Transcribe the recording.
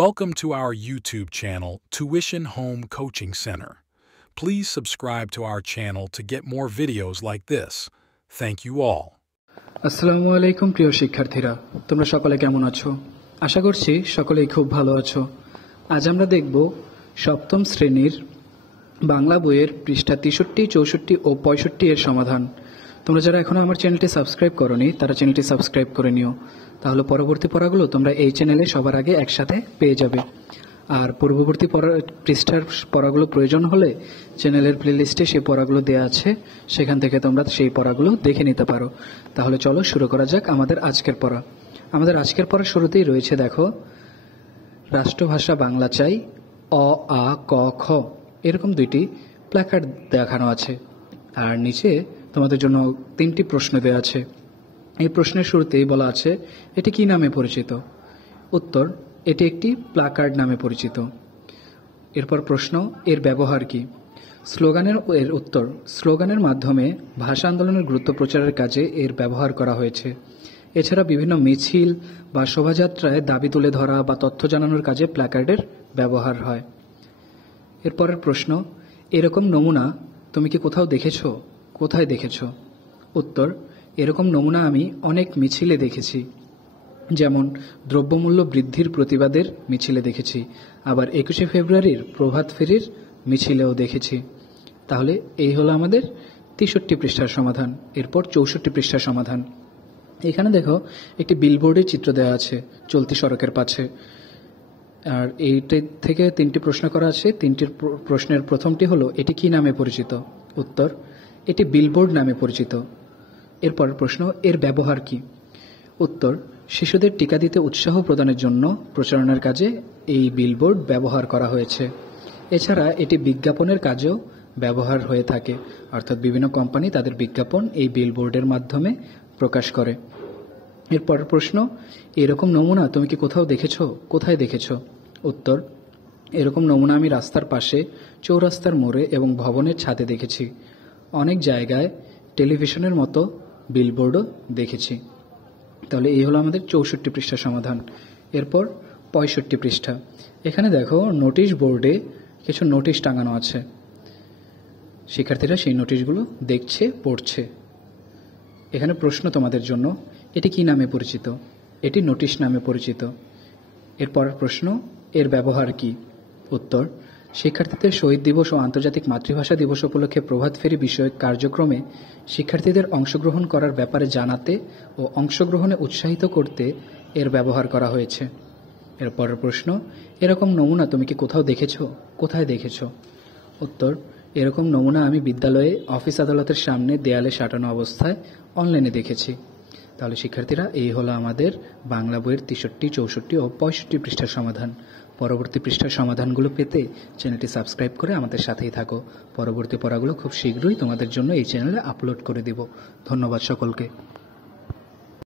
Welcome to our YouTube channel, Tuition Home Coaching Center. Please subscribe to our channel to get more videos like this. Thank you all. আসসালামু আলাইকুম প্রিয় শিক্ষার্থীরা, তোমরা সকলে কেমন আছো? আশা করছি সকলেই খুব ভালো আছো। আজ আমরা দেখব সপ্তম শ্রেণীর বাংলা বইয়ের পৃষ্ঠা 63, 64 ও 65 এর সমাধান। তোমরা যারা এখনো আমার চ্যানেলটি সাবস্ক্রাইব করোনি তারা চ্যানেলটি সাবস্ক্রাইব করে নিও, তাহলে পরবর্তী পড়াগুলো তোমরা এই চ্যানেলে সবার আগে একসাথে পেয়ে যাবে। আর পূর্ববর্তী পৃষ্ঠার পড়াগুলো প্রয়োজন হলে চ্যানেলের প্লেলিস্টে সেই পড়াগুলো দেওয়া আছে, সেখান থেকে তোমরা সেই পড়াগুলো দেখে নিতে পারো। তাহলে চলো শুরু করা যাক আমাদের আজকের পড়া। আমাদের আজকের পড়ার শুরুতেই রয়েছে, দেখো, রাষ্ট্রভাষা বাংলা চাই, অ আ ক খ, এরকম দুইটি প্ল্যাকার্ড দেখানো আছে। আর নিচে তোমাদের জন্য 3টি প্রশ্ন দেওয়া আছে। এই প্রশ্নের শুরুতেই বলা আছে, এটি কি নামে পরিচিত? উত্তর, এটি একটি প্ল্যাকার্ড নামে পরিচিত। এরপর প্রশ্ন, এর ব্যবহার কি? এর উত্তর, স্লোগানের মাধ্যমে ভাষা আন্দোলনের গুরুত্ব প্রচারের কাজে এর ব্যবহার করা হয়েছে। এছাড়া বিভিন্ন মিছিল বা শোভাযাত্রায় দাবি তুলে ধরা বা তথ্য জানানোর কাজে প্ল্যাকার্ডের ব্যবহার হয়। এরপরের প্রশ্ন, এরকম নমুনা তুমি কি কোথাও দেখেছো? কোথায় দেখেছো? উত্তর, এরকম নমুনা আমি অনেক মিছিলে দেখেছি, যেমন দ্রব্যমূল্য বৃদ্ধির প্রতিবাদের মিছিলে দেখেছি, আবার 21শে ফেব্রুয়ারির প্রভাত ফেরির মিছিলেও দেখেছি। তাহলে এই হলো আমাদের 63 পৃষ্ঠার সমাধান। এরপর 64 পৃষ্ঠার সমাধান। এখানে দেখো একটি বিলবোর্ডের চিত্র দেওয়া আছে চলতি সড়কের পাশে। আর এইটা থেকে 3টি প্রশ্ন করা আছে। 3টির প্রশ্নের প্রথমটি হলো, এটি কি নামে পরিচিত? উত্তর, এটি বিলবোর্ড নামে পরিচিত। এরপরের প্রশ্ন, এর ব্যবহার কি? উত্তর, শিশুদের টিকা দিতে উৎসাহ প্রদানের জন্য প্রচারণার কাজে এই বিলবোর্ড ব্যবহার করা হয়েছে। এছাড়া এটি বিজ্ঞাপনের কাজেও ব্যবহার হয়ে থাকে, অর্থাৎ বিভিন্ন কোম্পানি তাদের বিজ্ঞাপন এই বিলবোর্ডের মাধ্যমে প্রকাশ করে। এরপরের প্রশ্ন, এরকম নমুনা তুমি কি কোথাও দেখেছো? কোথায় দেখেছো? উত্তর, এরকম নমুনা আমি রাস্তার পাশে, চৌরাস্তার মোড়ে এবং ভবনের ছাদে দেখেছি। অনেক জায়গায় টেলিভিশনের মতো বিলবোর্ডও দেখেছি। তাহলে এই হলো আমাদের 64 পৃষ্ঠার সমাধান। এরপর 65 পৃষ্ঠা। এখানে দেখো নোটিশ বোর্ডে কিছু নোটিশ টাঙানো আছে। শিক্ষার্থীরা সেই নোটিশগুলো দেখছে, পড়ছে। এখানে প্রশ্ন তোমাদের জন্য, এটি কি নামে পরিচিত? এটি নোটিশ নামে পরিচিত। এরপরের প্রশ্ন, এর ব্যবহার কি? উত্তর, শিক্ষার্থীদের শহীদ দিবস ও আন্তর্জাতিক মাতৃভাষা দিবস উপলক্ষে প্রভাত ফেরি বিষয়ক কার্যক্রমে শিক্ষার্থীদের অংশগ্রহণ করার ব্যাপারে জানাতে ও অংশগ্রহণে উৎসাহিত করতে এর ব্যবহার করা হয়েছে। এরপরের প্রশ্ন, এরকম নমুনা তুমি কি কোথাও দেখেছো? কোথায় দেখেছো? উত্তর, এরকম নমুনা আমি বিদ্যালয়ে, অফিস আদালতের সামনে দেয়ালে সাঁটানো অবস্থায় অনলাইনে দেখেছি। তাহলে শিক্ষার্থীরা এই হলো আমাদের বাংলা বইয়ের 63, 64 ও 65 পৃষ্ঠার সমাধান। পরবর্তী পৃষ্ঠার সমাধানগুলো পেতে চ্যানেলটি সাবস্ক্রাইব করে আমাদের সাথেই থাকো। পরবর্তী পড়াগুলো খুব শীঘ্রই তোমাদের জন্য এই চ্যানেলে আপলোড করে দেব। ধন্যবাদ সকলকে।